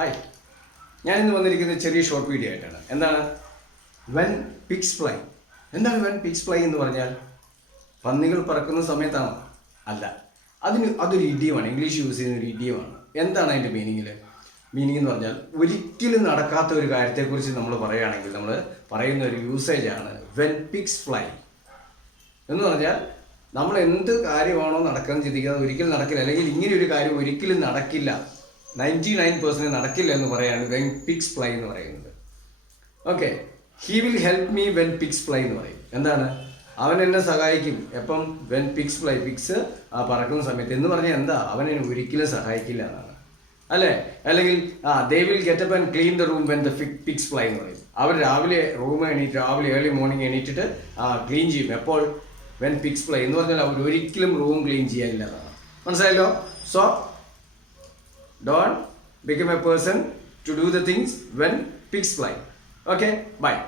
Hi, ഞാനിന്ന് വന്നിരിക്കുന്നത് ചെറിയ ഷോർട്ട് വീഡിയോ ആയിട്ടാണ്. എന്താണ് വെൻ പിഗ്സ് ഫ്ലൈ? എന്താണ് വെൻ പിഗ്സ് ഫ്ലൈ എന്ന് പറഞ്ഞാൽ? പന്നികൾ പറക്കുന്ന സമയത്താണോ? അല്ല, അതൊരു ഇഡിയമാണ്. ഇംഗ്ലീഷ് യൂസ് ചെയ്യുന്ന ഒരു ഇഡിയമാണ്. എന്താണ് അതിൻ്റെ മീനിങ് എന്ന് പറഞ്ഞാൽ, ഒരിക്കലും നടക്കാത്ത ഒരു കാര്യത്തെക്കുറിച്ച് നമ്മൾ പറയുകയാണെങ്കിൽ നമ്മൾ പറയുന്ന ഒരു യൂസേജാണ് വെൻ പിഗ്സ് ഫ്ലൈ എന്ന് പറഞ്ഞാൽ. നമ്മൾ എന്ത് കാര്യമാണോ നടക്കാൻ ചിന്തിക്കുന്നത് ഒരിക്കലും നടക്കില്ല, അല്ലെങ്കിൽ ഇങ്ങനെ ഒരു കാര്യം ഒരിക്കലും നടക്കില്ല, 99% നടക്കില്ല എന്ന് പറയാണ് വെൻ പിഗ്സ് ഫ്ലൈ എന്ന് പറയുന്നത്. Okay, he will help me when pigs fly എന്ന് പറയും. എന്താണ്? അവൻ എന്നെ സഹായിക്കും എപ്പം? വെൻ പിഗ്സ് ഫ്ലൈ, പിഗ്സ് പറക്കുന്ന സമയത്ത് എന്ന് പറഞ്ഞാൽ എന്താ? അവൻ എന്നെ ഒരിക്കലും സഹായിക്കില്ല എന്നാണ്, അല്ലേ? അല്ലെങ്കിൽ they will get up and clean the room when the pigs fly എന്ന് പറയും. അവർ രാവിലെ രാവിലെ ഏർലി മോർണിംഗ് എണീറ്റിട്ട് ക്ലീൻ ചെയ്യും. എപ്പോൾ? വെൻ പിഗ്സ് ഫ്ലൈ എന്ന് പറഞ്ഞാൽ അവർ ഒരിക്കലും റൂം ക്ലീൻ ചെയ്യാനില്ല എന്നാണ്. മനസ്സിലായല്ലോ? So don't become a person to do the things when pigs fly. Okay, bye.